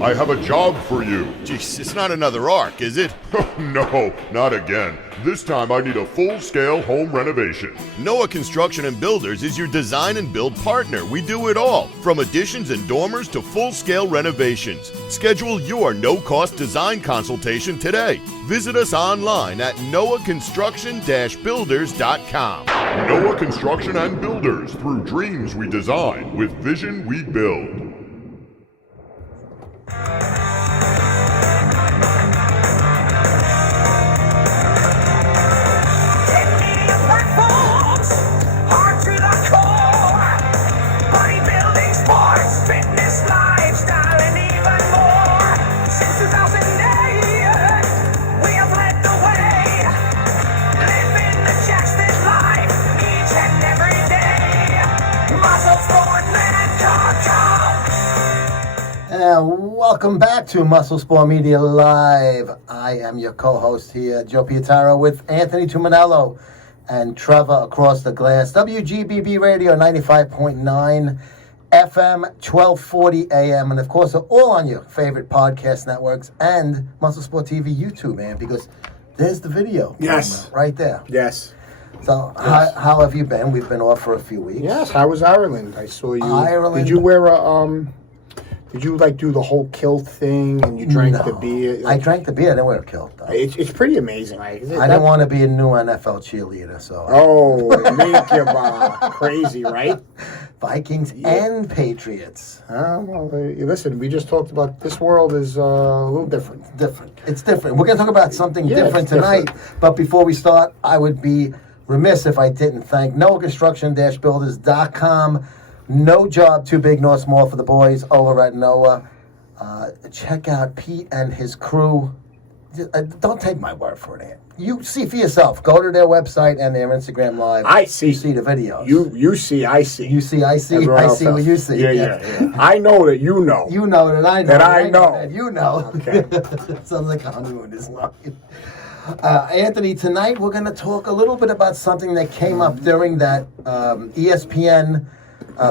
I have a job for you. Jeez, it's not another arc, is it? No, not again. This time I need a full-scale home renovation. Noah Construction and Builders is your design and build partner. We do it all, from additions and dormers to full-scale renovations. Schedule your no-cost design consultation today. Visit us online at noahconstruction-builders.com. Noah Construction and Builders. Through dreams we design, with vision we build. Welcome back to MuscleSport Media Live. I am your co-host here, Joe Pietaro, with Anthony Tuminello and Trevor across the glass. WGBB Radio 95.9 FM, 1240 AM, and of course, all on your favorite podcast networks and MuscleSport TV YouTube, man, because there's the video. Yes. Right there. Yes. So, Yes. How have you been? We've been off for a few weeks. Yes, how was Ireland? I saw you. Ireland. Did you wear a, did you like do the whole kilt thing and you drank the beer? I drank the beer. I didn't wear a kilt, though. It's pretty amazing. Like, I didn't want to be a new NFL cheerleader, so. Oh, make you crazy, right? Vikings and Patriots. Well, listen, we just talked about this world is a little different. It's different. We're going to talk about something different it's tonight. different. But before we start, I would be remiss if I didn't thank NoahConstruction-Builders.com. No job too big nor small for the boys over at Noah. Check out Pete and his crew. Don't take my word for it, Ant. You see for yourself. Go to their website and their Instagram Live. I see. You see the videos. You see, I see. You see, I see. Everyone I else see what does. you see. Yeah. I know that you know. You know that I know. That I know. That you know. Okay. Sounds like a honeymoon is long. Anthony, tonight we're going to talk a little bit about something that came up during that ESPN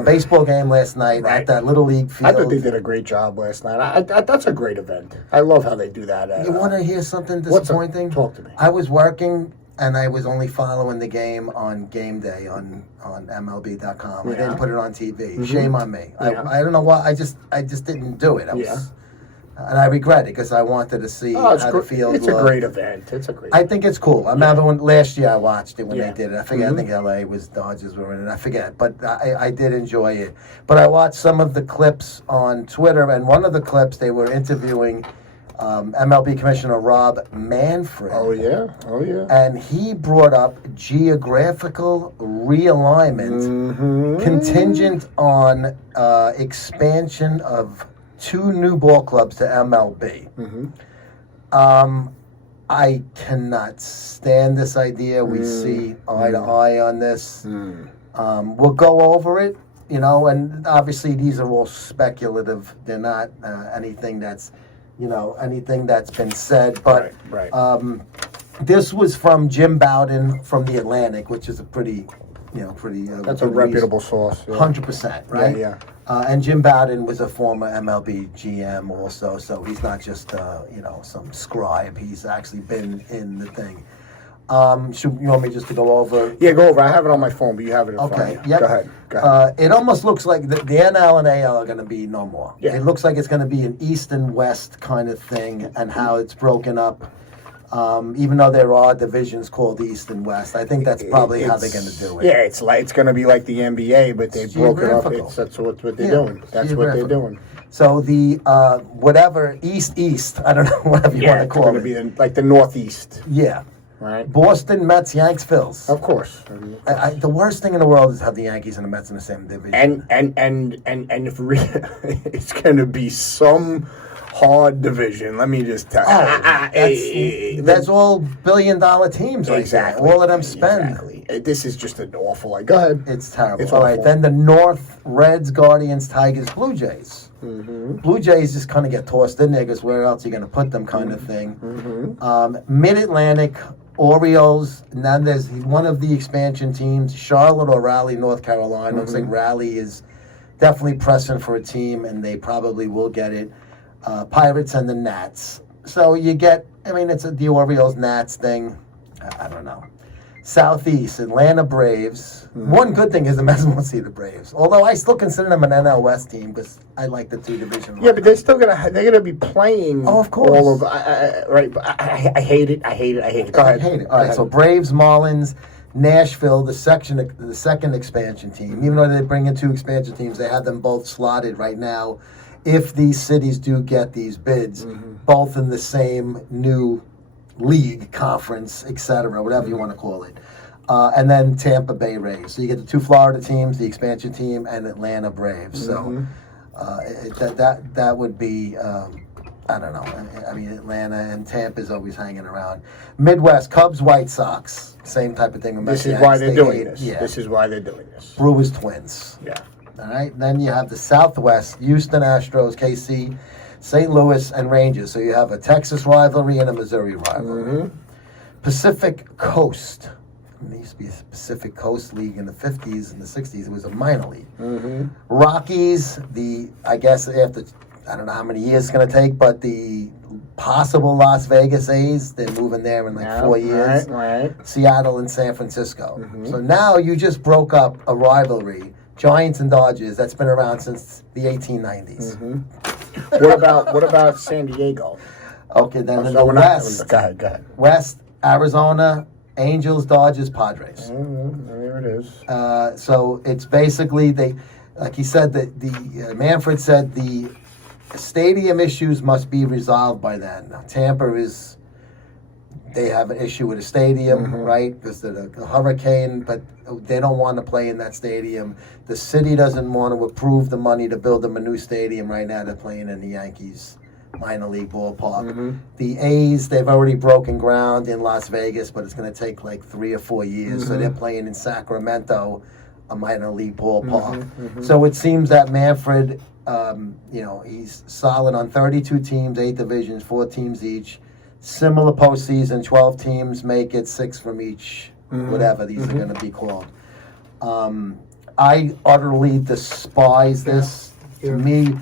baseball game last night at that Little League field. I thought they did a great job last night. That's a great event. I love how they do that. You want to hear something disappointing? Talk to me. I was working and I was only following the game on game day on MLB.com. I didn't put it on TV. Mm-hmm. Shame on me. Yeah. I don't know why. I just didn't do it. And I regret it because I wanted to see how the field It's looked. a great event. I think it's cool. I remember when last year I watched it when they did it. I forget. I think LA was Dodgers were in it. I forget. But I did enjoy it. But I watched some of the clips on Twitter, and one of the clips they were interviewing MLB Commissioner Rob Manfred. Oh yeah. And he brought up geographical realignment contingent on expansion of 2 new ball clubs to MLB. I cannot stand this idea. We see eye to eye on this. We'll go over it, and obviously these are all speculative. They're not anything that's, anything that's been said. But right. This was from Jim Bowden from The Atlantic, which is a pretty. That's a reputable source. 100%, right? Yeah. And Jim Bowden was a former MLB GM also, so he's not just some scribe. He's actually been in the thing. You want me just to go over? Yeah, go over. I have it on my phone, but you have it in front of you. Yep. Go ahead. It almost looks like the NL and AL are going to be no more. Yeah. It looks like it's going to be an East and West kind of thing, and how it's broken up. Even though there are divisions called East and West, I think that's probably how they're going to do it. Yeah, it's going to be like the NBA, but they broke it up. That's what they're doing. That's what they're doing. So the whatever East, I don't know, whatever you want to call it. It's going to be like the Northeast. Yeah. Right. Boston, Mets, Yanks, Phils. Of course. The worst thing in the world is have the Yankees and the Mets in the same division. And if it's going to be some hard division. Let me just tell you. That's all billion-dollar teams right there. All of them spend. Exactly. This is just an awful. Go ahead. It's terrible. It's all awful. right, then the North, Reds, Guardians, Tigers, Blue Jays. Mm-hmm. Blue Jays just kind of get tossed in there because where else are you going to put them kind of thing. Mm-hmm. Mid-Atlantic, Orioles. Now there's one of the expansion teams, Charlotte or Raleigh, North Carolina. Looks like Raleigh is definitely pressing for a team, and they probably will get it. Pirates and the Nats. So you get, I mean, it's the Orioles-Nats thing. I don't know. Southeast, Atlanta Braves. One good thing is the Mets won't see the Braves. Although I still consider them an NL West team because I like the two division. Yeah, but they're still gonna be playing. Oh, of course. All of right. But I hate it. Go ahead. I hate it. All right. So Braves, Marlins, Nashville, the second expansion team. Even though they bring in two expansion teams, they have them both slotted right now. If these cities do get these bids, both in the same new league, conference, etc., whatever you want to call it. And then Tampa Bay Rays. So you get the two Florida teams, the expansion team, and Atlanta Braves. So that would be, I don't know. I mean, Atlanta and Tampa is always hanging around. Midwest, Cubs, White Sox. Same type of thing. This is why they're doing this. Yeah. This is why they're doing this. Brewers, Twins. Yeah. All right. Then you have the Southwest, Houston Astros, KC, St. Louis, and Rangers. So you have a Texas rivalry and a Missouri rivalry. Pacific Coast. There used to be a Pacific Coast League in the 50s and the 60s. It was a minor league. Rockies, I guess after, I don't know how many years it's going to take, but the possible Las Vegas A's, they're moving there in 4 years. Right. Seattle and San Francisco. So now you just broke up a rivalry, Giants and Dodgers, that's been around since the 1890s. What about San Diego? Okay, then in the West. Go ahead. West, Arizona, Angels, Dodgers, Padres. There it is. So it's basically like he said that Manfred said the stadium issues must be resolved by then. Now, Tampa they have an issue with a stadium, right? Because of the hurricane, but they don't want to play in that stadium. The city doesn't want to approve the money to build them a new stadium right now. They're playing in the Yankees minor league ballpark. The A's, they've already broken ground in Las Vegas, but it's going to take like 3 or 4 years. So they're playing in Sacramento, a minor league ballpark. So it seems that Manfred, he's solid on 32 teams, 8 divisions, 4 teams each. Similar postseason, 12 teams make it, 6 from each, whatever these are going to be called. I utterly despise this. To me,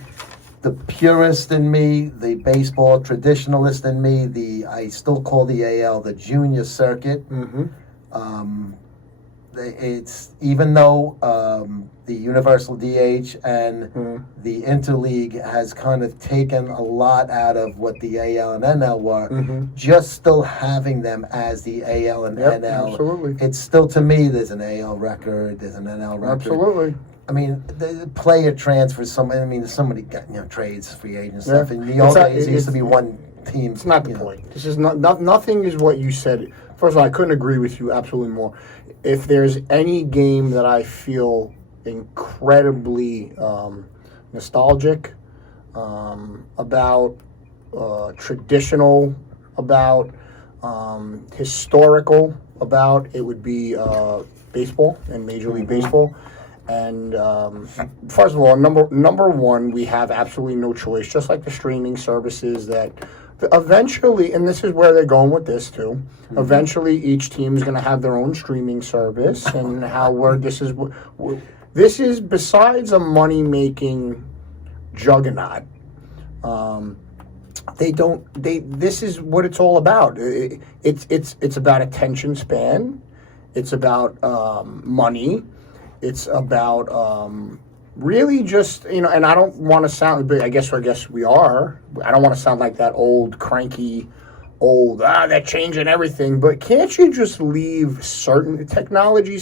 the purist in me, the baseball traditionalist in me, I still call the AL the junior circuit. It's even though the Universal DH and the Interleague has kind of taken a lot out of what the AL and NL were, just still having them as the AL and NL. Absolutely. It's still, to me, there's an AL record, there's an NL record. Absolutely. I mean, the player transfers. Somebody got trades, free agent stuff. In the old days, it used to be one team. It's not the point. This is nothing is what you said. First of all, I couldn't agree with you absolutely more. If there's any game that I feel incredibly nostalgic about, traditional about, historical about, it would be baseball and Major League Baseball. And first of all, number one, we have absolutely no choice, just like the streaming services that eventually, and this is where they're going with this too, eventually each team is going to have their own streaming service, and this is besides a money-making juggernaut. This is what it's all about. It's about attention span. It's about money. It's about really just, and I don't want to sound, but I guess we are. I don't want to sound like that old, cranky, they're changing everything. But can't you just leave certain technology?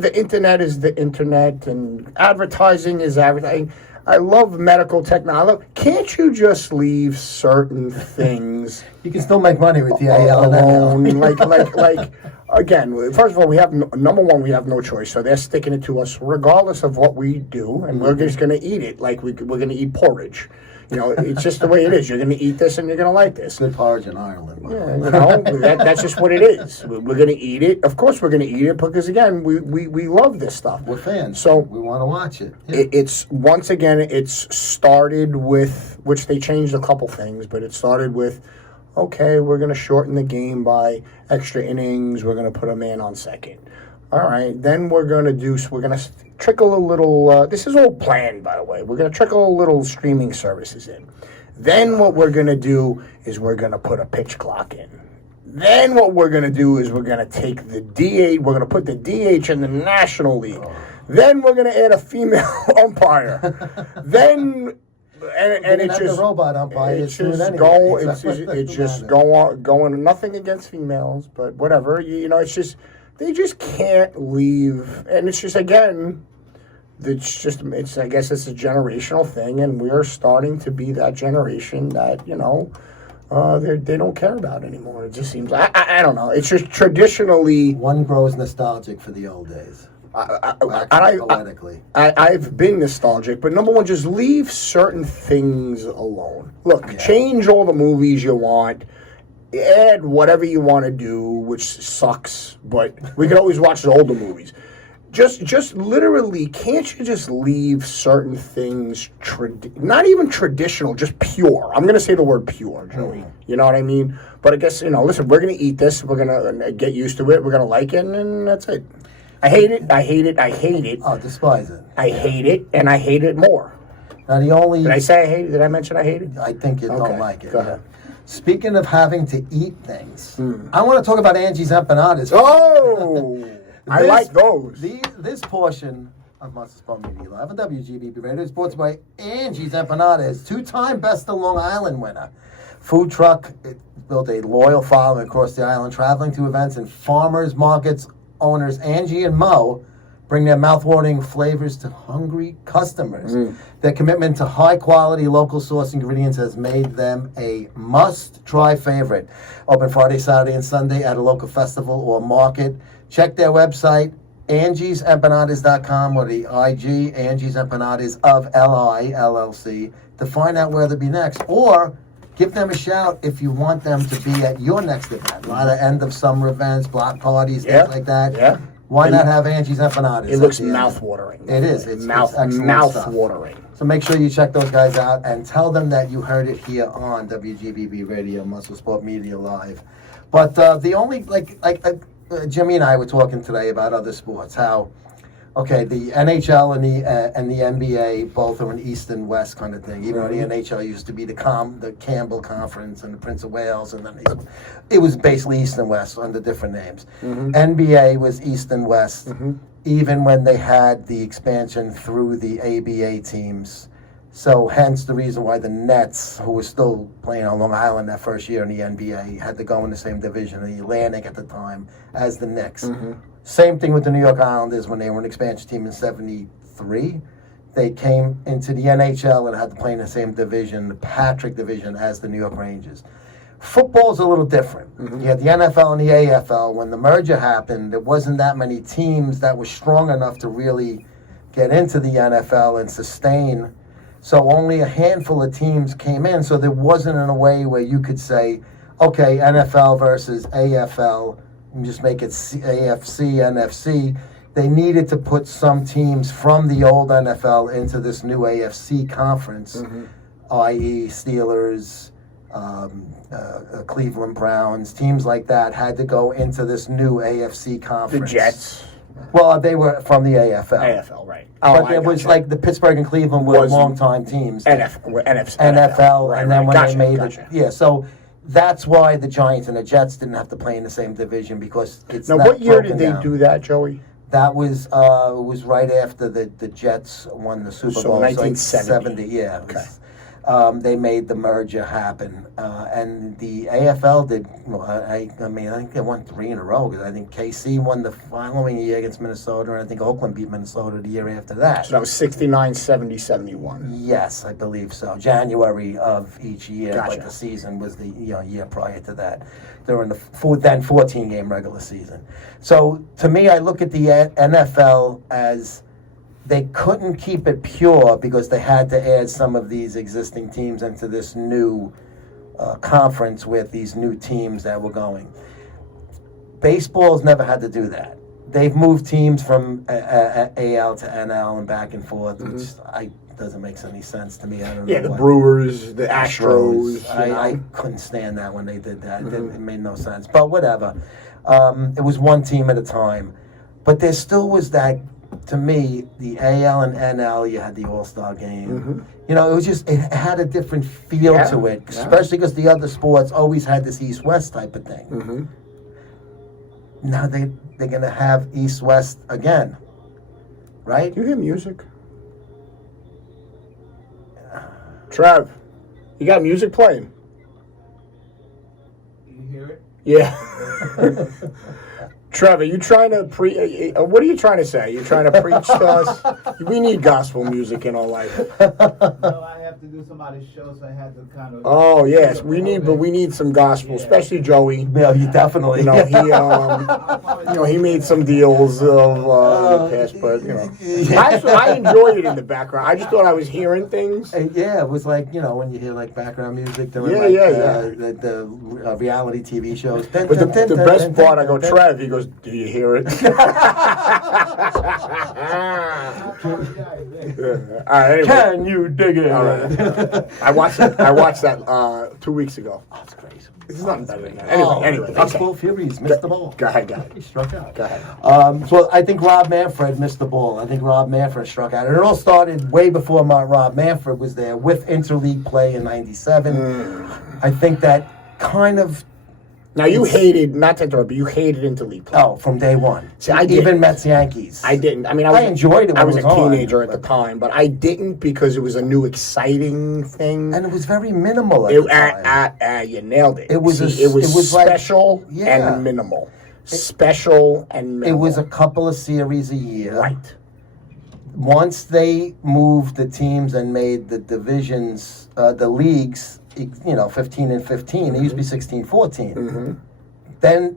The internet is the internet, and advertising is advertising. I love medical technology. Can't you just leave certain things? You can still make money with the AL alone. like again, first of all, we have no choice. So they're sticking it to us regardless of what we do, and we're just going to eat it like we're going to eat porridge. It's just the way it is. You're going to eat this, and you're going to like this. Good porridge in Ireland. That's just what it is. We're going to eat it. Of course, we're going to eat it because, again, we love this stuff. We're fans. So we want to watch it. Yeah. It's once again, it's started with, which they changed a couple things, but it started with, okay, we're going to shorten the game by extra innings. We're going to put a man on second. All right, then we're going to trickle a little, this is all planned, by the way. We're going to trickle a little streaming services in. Then what we're going to do is we're going to put a pitch clock in. Then what we're going to do is we're going to take the DH, we're going to put the DH in the National League. Then we're going to add a female umpire. Then, and it's just the robot umpire. It's just going. Nothing against females, but whatever. It's just they just can't leave, and it's just again. I guess it's a generational thing, and we're starting to be that generation that they don't care about anymore. It just seems I don't know. It's just traditionally one grows nostalgic for the old days. I've been nostalgic, but number one, just leave certain things alone. Look, change all the movies you want, add whatever you want to do, which sucks, but we can always watch the older movies. Just literally, can't you just leave certain things, not even traditional, just pure? I'm going to say the word pure, Joey. You know what I mean? But I guess, listen, we're going to eat this. We're going to get used to it. We're going to like it, and that's it. I hate it. Oh, despise it. I hate it, and I hate it more. Now, the only... Did I say I hate it? Did I mention I hate it? I think you don't like it. Go ahead. Speaking of having to eat things, I want to talk about Angie's empanadas. Oh! I like those. This portion of MuscleSport Media Live on WGBB Radio is brought to you by Angie's Empanadas, two-time Best of Long Island winner. Food truck, it built a loyal following across the island, traveling to events and farmers markets. Owners Angie and Mo bring their mouth-watering flavors to hungry customers. Their commitment to high-quality local source ingredients has made them a must-try favorite. Open Friday, Saturday, and Sunday at a local festival or market. Check their website, Angie'sEmpanadas.com, or the IG, Angie's Empanadas of LI, LLC, to find out where they'll be next. Or give them a shout if you want them to be at your next event. A lot of end-of-summer events, block parties, things like that. Yeah. Why not have Angie's Empanadas? It looks mouth-watering. It is. It's mouth-watering. So make sure you check those guys out and tell them that you heard it here on WGBB Radio, MuscleSport Media Live. But the only, Jimmy and I were talking today about other sports, how, the NHL and the NBA both are an East and West kind of thing. Even though the NHL used to be the Campbell Conference and the Prince of Wales, and then it was basically East and West under different names. NBA was East and West, even when they had the expansion through the ABA teams. So hence the reason why the Nets, who were still playing on Long Island that first year in the NBA, had to go in the same division, the Atlantic at the time, as the Knicks. Same thing with the New York Islanders when they were an expansion team in '73. They came into the NHL and had to play in the same division, the Patrick division, as the New York Rangers. Football is a little different. You had the NFL and the AFL. When the merger happened, there wasn't that many teams that were strong enough to really get into the NFL and sustain. So only a handful of teams came in. So there wasn't in a way where you could say, okay, NFL versus AFL, and just make it AFC, NFC. They needed to put some teams from the old NFL into this new AFC conference, i.e. Steelers, Cleveland Browns, teams like that had to go into this new AFC conference. The Jets. Well, they were from the AFL. AFL, right. But it was like the Pittsburgh and Cleveland were long-time teams. NFL, right, and then when gotcha, they made gotcha. so that's why the Giants and the Jets didn't have to play in the same division, because it's now. not What year did broken they down. do that, Joey? That was it was right after the Jets won the Super Bowl. 1970. Yeah. Okay. They made the merger happen, and the AFL did. Well, I think they won 3 in a row, because I think KC won the following year against Minnesota, and I think Oakland beat Minnesota the year after that. So that was 69, 70, 71. Yes, I believe so. January of each year, Gotcha. but the season was the year prior to that. During the 14-game regular season. So to me, I look at the NFL as they couldn't keep it pure because they had to add some of these existing teams into this new conference with these new teams that were going. Baseball's never had to do that. They've moved teams from AL to NL and back and forth, which doesn't make any sense to me. I don't know. Yeah, the Brewers, the Astros. I couldn't stand that when they did that. It made no sense. But whatever. It was one team at a time. But there still was that, to me, the AL and NL, you had the All-Star game. You know, it had a different feel to it, especially because the other sports always had this East-West type of thing. Now they're going to have East-West again, right? Do you hear music? Trev, you got music playing? You hear it? Yeah. Trevor, you trying to what are you trying to say? You trying to preach to us? We need gospel music in our life. No, I have to do somebody's show, so I had to kind of. Oh yes, we need some gospel, especially Joey. Yeah, you definitely. You know, he made some deals of in the past, but I enjoyed it in the background. I just thought I was hearing things. Yeah, it was like, you know, when you hear like background music during the reality TV shows. But the best part, I go, Trev, he goes, do you hear it? All right, anyway. Can you dig it? All right. I watched that 2 weeks ago. Oh, it's crazy. This is nothing better than that. Anyway. Baseball Furies missed the ball. Go ahead. He struck out. Go ahead. So I think Rob Manfred missed the ball. I think Rob Manfred struck out. And it all started way before Rob Manfred was there with interleague play in '97. I think that kind of. Now you hated, not to interrupt, but you hated interleague play. Oh, from day one. See, I even didn't. Mets Yankees. I didn't. I mean, I enjoyed it when I was it a was on, teenager at the time, but I didn't because it was a new, exciting thing. And it was very minimal at the time. You nailed it. It was special like, and minimal. Special and minimal. It was a couple of series a year. Right. Once they moved the teams and made the divisions, the leagues, 15 and 15. It used to be 16-14. Then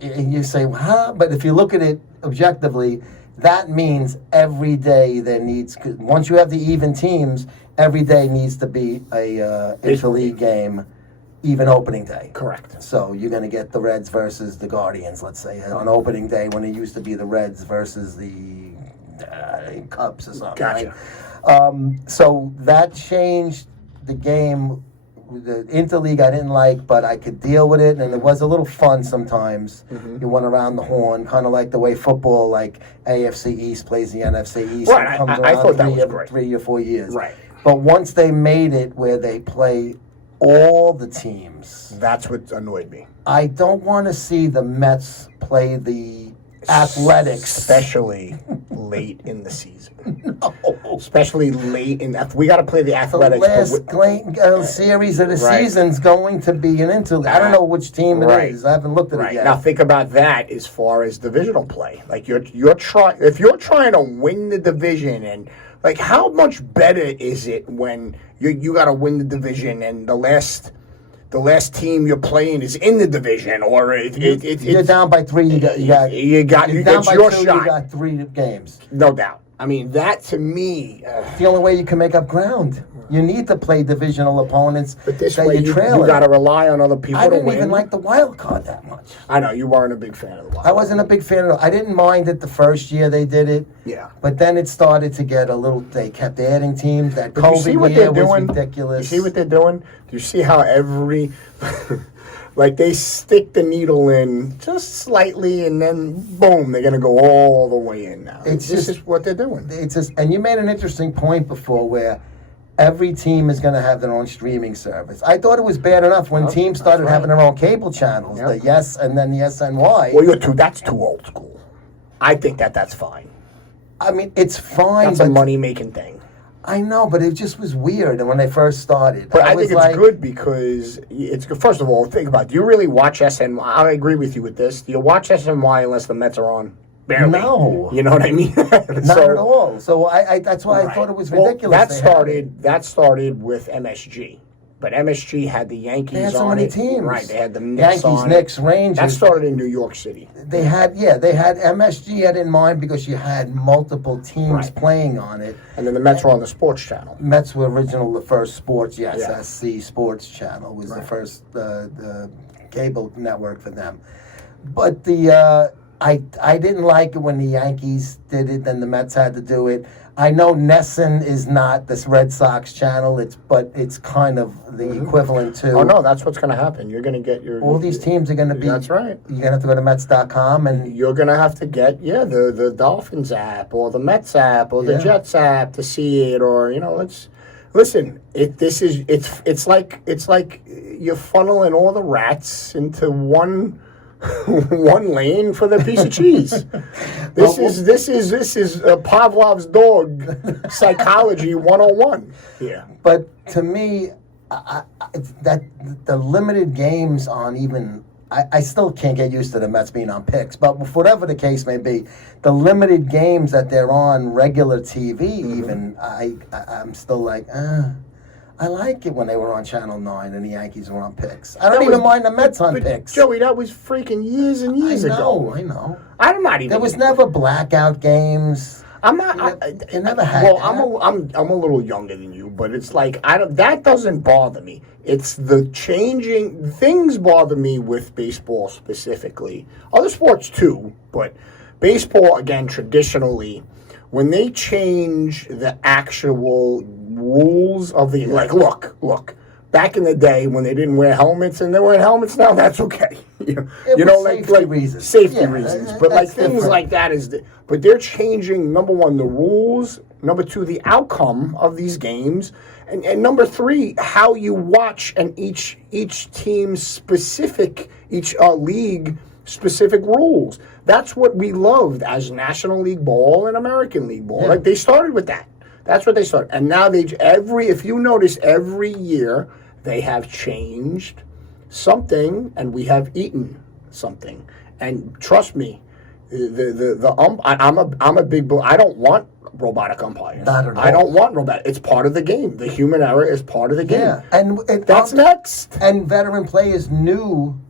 you say, huh? But if you look at it objectively, that means every day once you have the even teams, every day needs to be a interleague game, even opening day. Correct. So you're going to get the Reds versus the Guardians, let's say, on opening day when it used to be the Reds versus the Cubs or something. Gotcha. Right? So that changed the game. The interleague I didn't like, but I could deal with it, and it was a little fun sometimes. You went around the horn, kind of like the way football, like AFC East plays the NFC East. Right, comes I around thought that was great. 3 or 4 years. Right. But once they made it where they play all the teams, That's what annoyed me. I don't want to see the Mets play the Athletics. Especially late in the season. No. Especially late in... We got to play the The Athletics. last series of the season's going to be an interleague. I don't know which team it is. I haven't looked at it yet. Now think about that as far as divisional play. Like you're trying, if you're trying to win the division, and like how much better is it when you got to win the division and the last team you're playing is in the division, or you're down by 3. You got it's down by your 2, shot. You got 3 games. No doubt. I mean, that to me... It's the only way you can make up ground. You need to play divisional opponents But this that way, you're you trailing. got to rely on other people I to didn't win. even like the wild card that much. I know, you weren't a big fan of the wild I wasn't a big fan of it. I didn't mind it the first year they did it. Yeah. But then it started to get a little... They kept adding teams. That But you see what COVID they're year was doing? ridiculous. You see what they're doing? Do you see how every... like, they stick the needle in just slightly, and then, boom, they're going to go all the way in now. This is what they're doing. It's just, and you made an interesting point before where every team is going to have their own streaming service. I thought it was bad enough when teams started having their own cable channels, the Yes and then the SNY. Well, that's too old school. I think that's fine. I mean, it's fine. That's a money-making thing. I know, but it just was weird when they first started. But I think it's good because it's good. First of all, think about it. Do you really watch SNY? I agree with you with this. Do you watch SNY unless the Mets are on? Barely. No. You know what I mean? Not at all. So I that's why I thought it was ridiculous. Well, that started with MSG. But MSG had the Yankees on it. They had so many teams. Right, they had the Knicks Yankees, Knicks, Rangers. That started in New York City. They had MSG had in mind because you had multiple teams playing on it. And then the Mets were on the sports channel. Mets were the first sports, SC Sports Channel was the first the cable network for them. But I didn't like it when the Yankees did it, then the Mets had to do it. I know Nesson is not this Red Sox channel, but it's kind of the equivalent to. Oh no, that's what's going to happen. You're going to get your. All these teams are going to be. That's right. You're going to have to go to Mets.com and. You're going to have to get the Dolphins app or the Mets app or the Jets app to see it, or listen. It's like you're funneling all the rats into one lane for the piece of cheese. This is Pavlov's dog psychology 101. Yeah. But to me, that the limited games on even I still can't get used to the Mets being on picks. But whatever the case may be, the limited games that they're on regular TV, even I'm still like, I like it when they were on Channel 9 and the Yankees were on picks. I don't even mind the Mets on picks. Joey, that was freaking years and years ago. I know. I'm not even. There was never blackout games. I'm not. You never had. Well, that. I'm a little younger than you, but it's like that doesn't bother me. It's the changing things bother me with baseball specifically. Other sports too, but baseball again traditionally. When they change the actual rules of the look. Back in the day when they didn't wear helmets and they're wearing helmets now, that's okay. Safety reasons. Safety reasons. But like things different. like that but they're changing, number one, the rules, number two, the outcome of these games, and number three, how you watch and each team's specific, each league specific rules. That's what we loved as National League Ball and American League Ball. Yeah. Like they started with that. That's what they started. And now if you notice, every year they have changed something and we have eaten something. And trust me, I'm a big I don't want robotic umpires. Not at all. I don't want robotic. It's part of the game. The human error is part of the game. Yeah, and that's next. And veteran players knew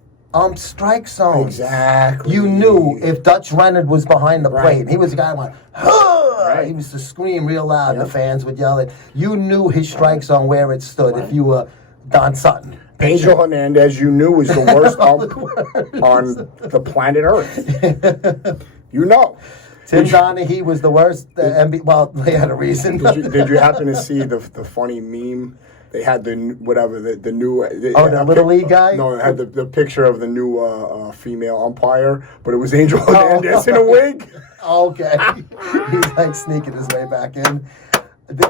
strike zones. Exactly. You knew if Dutch Leonard was behind the plate, and he was the guy who went, Right. he was to scream real loud, the fans would yell it. You knew his strike zone where it stood if you were Don Sutton. Angel Hernandez, you knew, was the worst ump on the planet Earth. You know. Tim Donaghy was the worst. Well, they had a reason. Did you happen to see the funny meme? They had the new. The Little League guy? No, it had the picture of the new female umpire, but it was Angel Hernandez in a wig. Okay. He's like sneaking his way back in.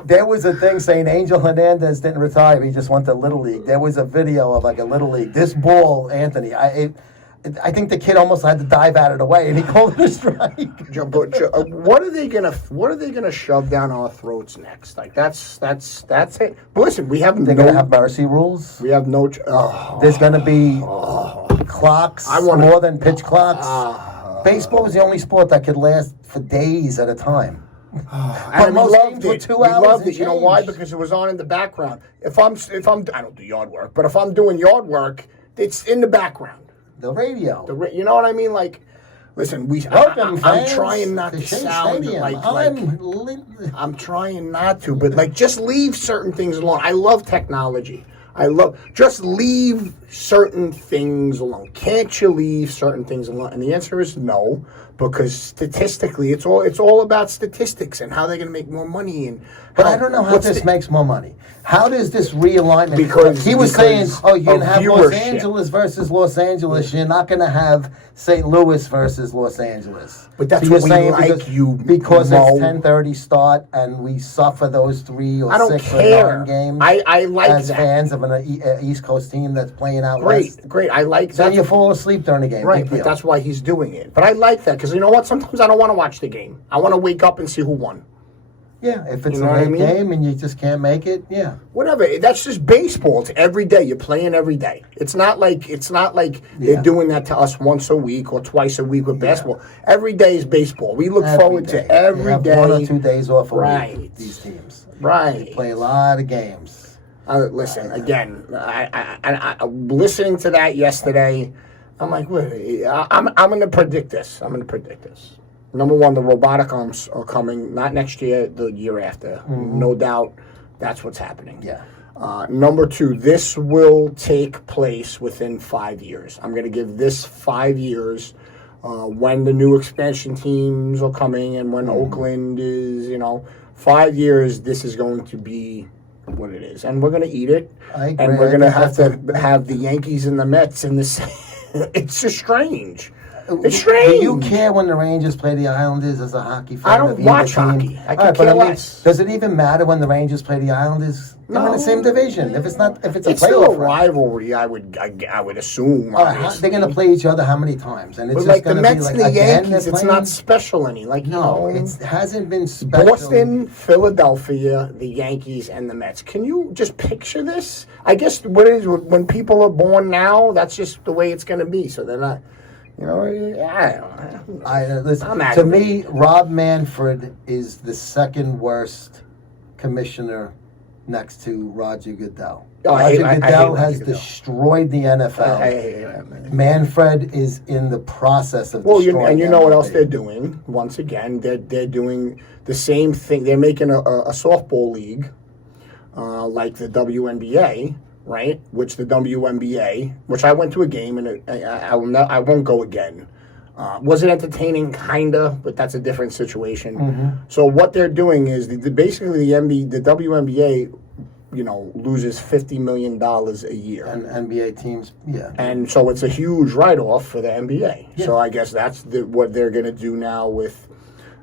There was a thing saying Angel Hernandez didn't retire. He just went to Little League. There was a video of like a Little League. This ball, Anthony, I think the kid almost had to dive out of the way, and he called it a strike. What are they gonna shove down our throats next? Like that's it. But listen, we have They're gonna have mercy rules. We have no. There's gonna be clocks, more than pitch clocks. Baseball was the only sport that could last for days at a time. But most games were 2 hours. We loved it. You know why? Because it was on in the background. If I'm, I don't do yard work, but if I'm doing yard work, it's in the background. The radio. You know what I mean? Like, listen, I'm trying not to sound I'm trying not to, but like, just leave certain things alone. I love technology. Just leave certain things alone. Can't you leave certain things alone? And the answer is no, because statistically, it's all about statistics and how they're going to make more money. But I don't know how this makes more money. How does this realignment? Because he was saying, you're going to have Los viewership. Angeles versus Los Angeles. You're not going to have St. Louis versus Los Angeles. But that's so what we like, because it's 10:30 start, and we suffer those 3 or 6 or 9 games. I like as that. fans of an East Coast team that's playing out west. Great. I like that. So you fall asleep during the game. Right, but that's why he's doing it. But I like that because you know what? Sometimes I don't want to watch the game. I want to wake up and see who won. Yeah, if it's a late game and you just can't make it, yeah. Whatever. That's just baseball. It's every day. You're playing every day. It's not like they're doing that to us once a week or twice a week with basketball. Every day is baseball. We look forward to every day. 1 or 2 days off a week with these teams. Right. They play a lot of games. Listen, again, I listening to that yesterday, I'm like, wait, I'm going to predict this. Number one, the robotic arms are coming, not next year, the year after. Mm-hmm. No doubt that's what's happening. Yeah. Number two, this will take place within 5 years. I'm going to give this 5 years when the new expansion teams are coming, and when Oakland is, 5 years, this is going to be what it is, and we're going to eat it, and we're going to have the Yankees and the Mets in this. It's just strange. It's strange. Do you care when the Rangers play the Islanders as a hockey fan? I don't watch hockey. I can care less. Does it even matter when the Rangers play the Islanders? They're in the same division. If it's a it's playoff, still a rivalry. I would assume. They're going to play each other how many times? And it's like just the going to be Mets like and the again, Yankees. It's not special any. Like it hasn't been special. Boston, Philadelphia, the Yankees, and the Mets. Can you just picture this? I guess what it is when people are born now. That's just the way it's going to be. So they're not. I don't know. Listen, to me, Rob Manfred is the second worst commissioner next to Roger Goodell. Roger Goodell has destroyed the NFL. I hate that. Manfred is in the process of destroying and you the know what MLB. else they're doing? Once again, they're doing the same thing. They're making a softball league like the WNBA. Right, which the WNBA, which I went to a game and I won't go again. Was it entertaining? Kinda, but that's a different situation. Mm-hmm. So what they're doing is basically the WNBA, loses $50 million a year, And NBA teams, yeah. and so it's a huge write-off for the NBA. Yeah. So I guess that's what they're going to do now with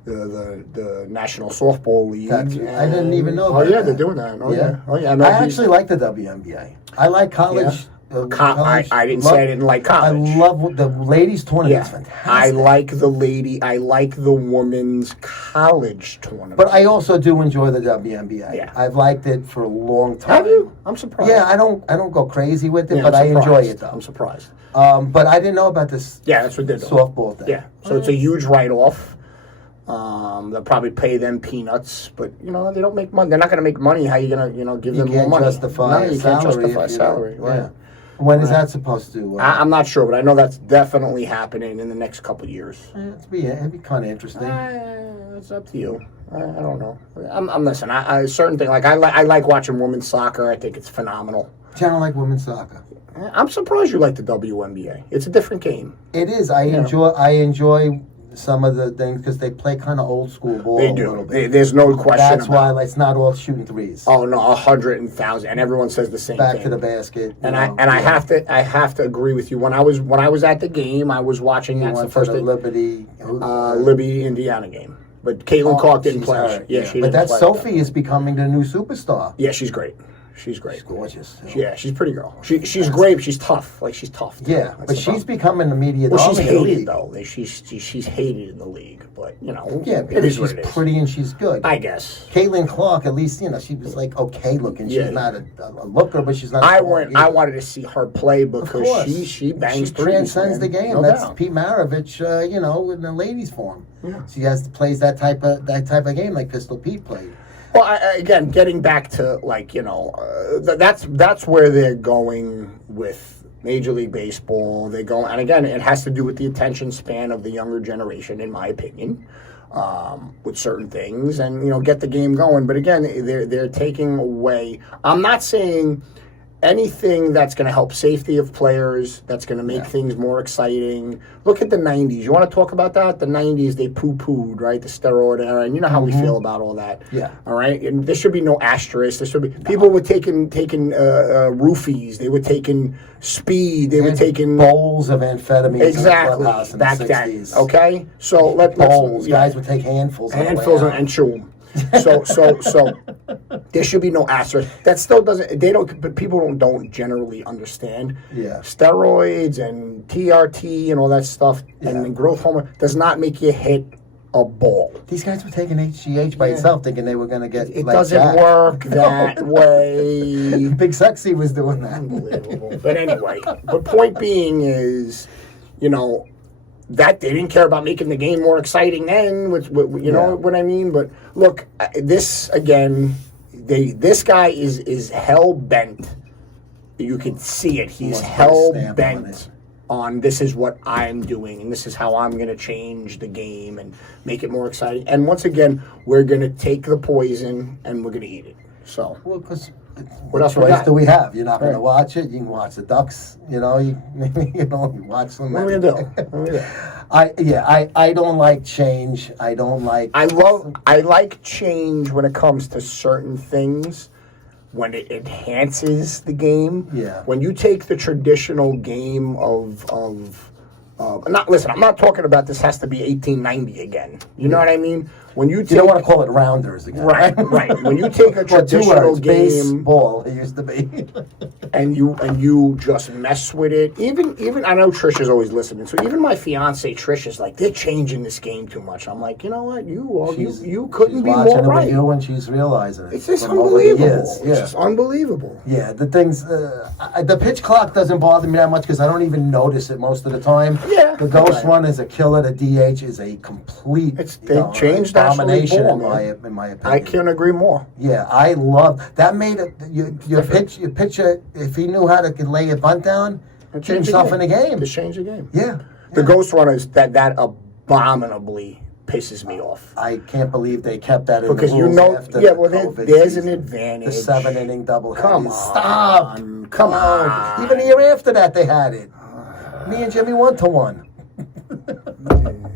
the National Softball League. I didn't even know about they're that. doing that. I actually like the WNBA. I like college. I didn't say I didn't like college. I love the ladies' tournament. It's fantastic. I like the women's college tournament. But I also do enjoy the WNBA. Yeah. I've liked it for a long time. Have you? I'm surprised. Yeah, I don't go crazy with it, Yeah, but I enjoy it though. I'm surprised. But I didn't know about this. Yeah, that's what they're doing. Softball thing. Yeah, so it's a huge write-off. They'll probably pay them peanuts, but they don't make money. They're not going to make money. How are you going to give them more money? You can't justify salary. Yeah. Right. When is that supposed to? I'm not sure, but I know that's definitely happening in the next couple of years. It'd be kind of interesting. It's up to you. I don't know. I'm listen. I certain thing like I like watching women's soccer. I think it's phenomenal. I don't like women's soccer. I'm surprised you like the WNBA. It's a different game. It is. I enjoy some of the things because they play kind of old school ball. They a do. little bit. There's no question. That's why it's not all shooting threes. Oh no, 100,000, and everyone says the same thing. Back to the basket. I have to agree with you. When I was at the game, I was watching. That's the first Liberty, Libby, Indiana game. But Caitlin Clark didn't play. Hurt. Yeah, she didn't But play. Sophie is becoming the new superstar. Yeah, she's great. She's great. She's gorgeous. Yeah, she's a pretty girl. She's great. She's tough. Like she's tough. Yeah, That's but the she's problem. becoming the media Well, she's darling in the hated league. though. She's hated in the league. But Yeah, it because is what she's it is. pretty and she's good. I guess. Caitlin Clark, at least she was like okay looking. She's Yeah. not a looker, but she's not. I wanted to see her play Of because course. she bangs She threes, transcends man. the game. No That's doubt. Pete Maravich, in the ladies' form. Yeah. She plays that type of game like Pistol Pete played. Well, again, getting back to that's where they're going with Major League Baseball. They go, and again, it has to do with the attention span of the younger generation, in my opinion, with certain things, and get the game going. But again, they're taking away. I'm not saying anything that's going to help safety of players, that's going to make things more exciting. Look at the 90s. You want to talk about that? The 90s, they poo-pooed, right? The steroid era, and you know how we feel about all that. Yeah. All right? And there should be no asterisk. There should be... People were taking roofies. They were taking speed. They were taking... bowls of amphetamine. Exactly. In Back the then. 60s. Okay? So let's... Bowls. yeah. Guys would take handfuls. Handfuls and chew them. So there should be no asterisk. That still doesn't. They don't. But people don't generally understand. Yeah. Steroids and TRT and all that stuff and growth hormone does not make you hit a ball. These guys were taking HGH by itself, thinking they were going to get. It like doesn't Jack. work that way. Big Sexy was doing that. Unbelievable. But anyway, the point being is, that they didn't care about making the game more exciting then, know what I mean? But look, this again, this guy is hell bent. You can see it. He's Must put a hell stamp on bent it. on this is what I'm doing and this is how I'm going to change the game and make it more exciting. And once again, we're going to take the poison and we're going to eat it. So Well, because What else we choice got? do we have? You're not going to Right. watch it. You can watch the Ducks. You know, you watch them. What are we gonna do? What are we gonna do? I don't like change. I don't like. I like change when it comes to certain things, when it enhances the game. Yeah. When you take the traditional game of I'm not talking about this has to be 1890 again. You know what I mean? When you You don't want to call it rounders again. right. When you take a Or two traditional words, game baseball. It used to be. and you just mess with it. Even I know Trish is always listening, so even my fiance Trish is like, they're changing this game too much. I'm like, you know what? You couldn't She's be watching more it with right. you when she's realizing it. It's just from over the unbelievable. years. It's Yeah. just unbelievable. Yeah, the things, the pitch clock doesn't bother me that much because I don't even notice it most of the time. Yeah, The ghost right. run is a killer. The DH is a complete They changed abomination ball, in my man. opinion. I can't agree more. Yeah, I love that. Made it your pitcher. If he knew how to lay a bunt down, It keep changed himself in the game. Just change the game. Yeah, The ghost runners that abominably pisses me off. I can't believe they kept that in Because the you rules know, after yeah, the well, COVID there's season. an advantage. The 7-inning doubleheader. Come on. Stop. Come on. Even the year after that, they had it. Me and Jimmy 1-1.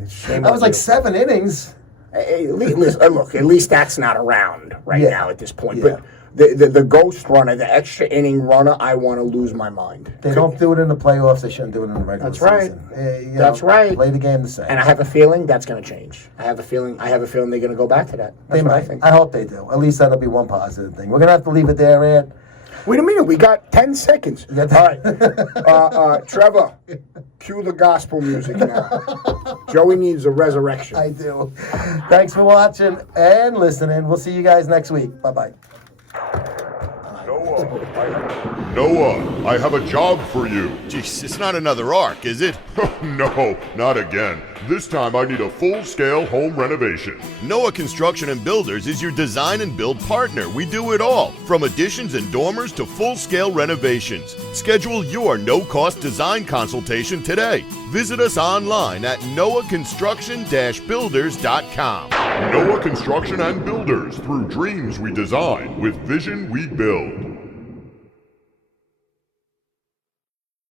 Shame That on was like you. 7 innings. Hey, look, at least that's not around right Yeah. now at this point. Yeah. But the ghost runner, the extra inning runner, I want to lose my mind. They don't do it in the playoffs. They shouldn't do it in the regular That's right. season. That's right. Play the game the same. And I have a feeling that's going to change. I have a feeling they're going to go back to that. That's They what I might. think. I hope they do. At least that'll be one positive thing. We're gonna have to leave it there, Ed. Wait a minute, we got 10 seconds. Yeah. All right. Trevor, cue the gospel music now. Joey needs a resurrection. I do. Thanks for watching and listening. We'll see you guys next week. Bye-bye. Noah, I have a job for you. Jeez, it's not another arc, is it? No, not again. This time I need a full-scale home renovation. Noah Construction and Builders is your design and build partner. We do it all, from additions and dormers to full-scale renovations. Schedule your no-cost design consultation today. Visit us online at noahconstruction-builders.com. Noah Construction and Builders. Through dreams we design, with vision we build.